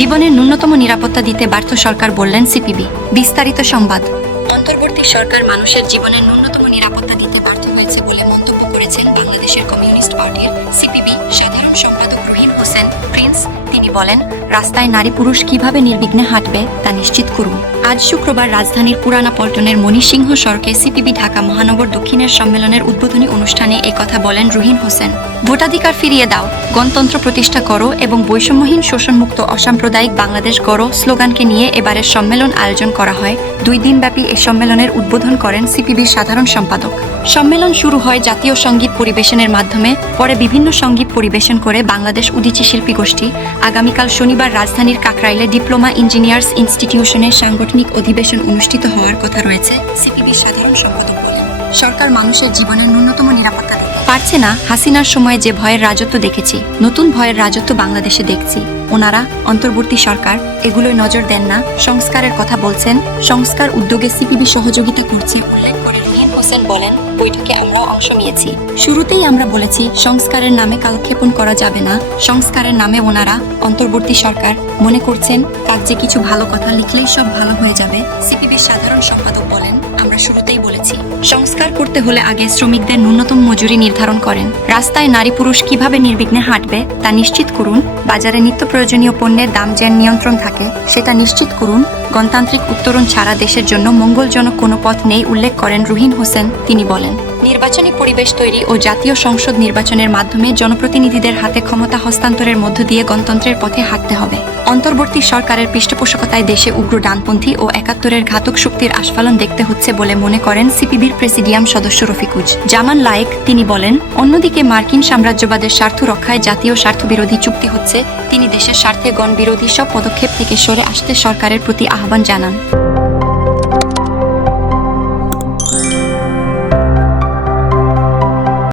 জীবনের ন্যূনতম নিরাপত্তা দিতে ব্যর্থ সরকার বললেন সিপিবি। বিস্তারিত সংবাদ। অন্তর্বর্তী সরকার মানুষের জীবনের ন্যূনতম নিরাপত্তা দিতে ব্যর্থ হয়েছে বলে মন্তব্য করেছেন বাংলাদেশের কমিউনিস্ট পার্টির সিপিবি সাধারণ সম্পাদক রহিম হোসেন, প্রিন্স তিনি বলেন, রাস্তায় নারী পুরুষ কীভাবে নির্বিঘ্নে হাঁটবে তা নিশ্চিত করুন। আজ শুক্রবার রাজধানীর পুরানা পল্টনের মণিসিংহ সড়কে সিপিবি ঢাকা মহানগর দক্ষিণের সম্মেলনের উদ্বোধনী অনুষ্ঠানে কথা বলেন রুহিন হোসেন। ভোটাধিকার ফিরিয়ে দাও, গণতন্ত্র প্রতিষ্ঠা করো এবং বৈষম্যহীন শোষণমুক্ত অসাম্প্রদায়িক বাংলাদেশ গড়ো স্লোগানকে নিয়ে এবারের সম্মেলন আয়োজন করা হয়। দুই দিনব্যাপী এই সম্মেলনের উদ্বোধন করেন সিপিবির সাধারণ সম্পাদক। সম্মেলন শুরু হয় জাতীয় সংগীত পরিবেশনের মাধ্যমে, পরে বিভিন্ন সংগীত পরিবেশন করে বাংলাদেশ উদীচী শিল্পী গোষ্ঠী আগামীকাল শনিবার রাজধানীর কাকরাইলে ডিপ্লোমা ইঞ্জিনিয়ার্স ইনস্টিটিউশনের সাংগঠনিক অধিবেশন অনুষ্ঠিত হওয়ার কথা রয়েছে সিপিবির সাধারণ সম্পাদক সরকার মানুষের জীবনের ন্যূনতম নিরাপত্তা পারছে না হাসিনার সময়ে যে ভয়ের রাজত্ব দেখেছি, নতুন ভয়ের রাজত্ব বাংলাদেশে দেখছি। ওনারা, অন্তর্বর্তী সরকার, এগুলোয় নজর দেন না, সংস্কারের কথা বলছেন, সংস্কার উদ্যোগে সিপিবি সহযোগিতা করছে, উল্লেখ করে হোসেন বলেন। বৈঠকে আমরা অংশ নিয়েছি। শুরুতেই আমরা বলেছি, সংস্কারের নামে কালক্ষেপণ করা যাবে না। সংস্কারের নামে ওনারা, অন্তর্বর্তী সরকার, মনে করছেন কাগজে কিছু ভালো কথা লিখলেই সব ভালো হয়ে যাবে। সিপিবির সাধারণ সম্পাদক বলেন, আমরা শুরুতেই বলেছি, সংস্কার করতে হলে আগে শ্রমিকদের ন্যূনতম মজুরি নির্ধারণ করেন। রাস্তায় নারী পুরুষ কীভাবে নির্বিঘ্নে হাঁটবে, তা নিশ্চিত করুন। বাজারে নিত্য প্রয়োজনীয় পণ্যের দাম যেন নিয়ন্ত্রণ থাকে, সেটা নিশ্চিত করুন। গণতান্ত্রিক উত্তরণ ছাড়া দেশের জন্য মঙ্গলজনক কোনো পথ নেই, উল্লেখ করেন রুহিন হোসেন। তিনি বলেন নির্বাচনী পরিবেশ তৈরি ও জাতীয় সংসদ নির্বাচনের মাধ্যমে জনপ্রতিনিধিদের হাতে ক্ষমতা হস্তান্তরের মধ্য দিয়ে গণতন্ত্রের পথে হাঁটতে হবে। অন্তর্বর্তী সরকারের পৃষ্ঠপোষকতায় দেশে উগ্র ডানপন্থী ও একাত্তরের ঘাতক শক্তির আস্ফালন দেখতে হচ্ছে বলে মনে করেন সিপিবির প্রেসিডিয়াম সদস্য রফিকুজ। জামান লায়েক তিনি বলেন, অন্যদিকে মার্কিন সাম্রাজ্যবাদের স্বার্থ রক্ষায় জাতীয় স্বার্থবিরোধী চুক্তি হচ্ছে, তিনি দেশের স্বার্থে গণবিরোধী সব পদক্ষেপ থেকে সরে আসতে সরকারের প্রতি আহ্বান জানান।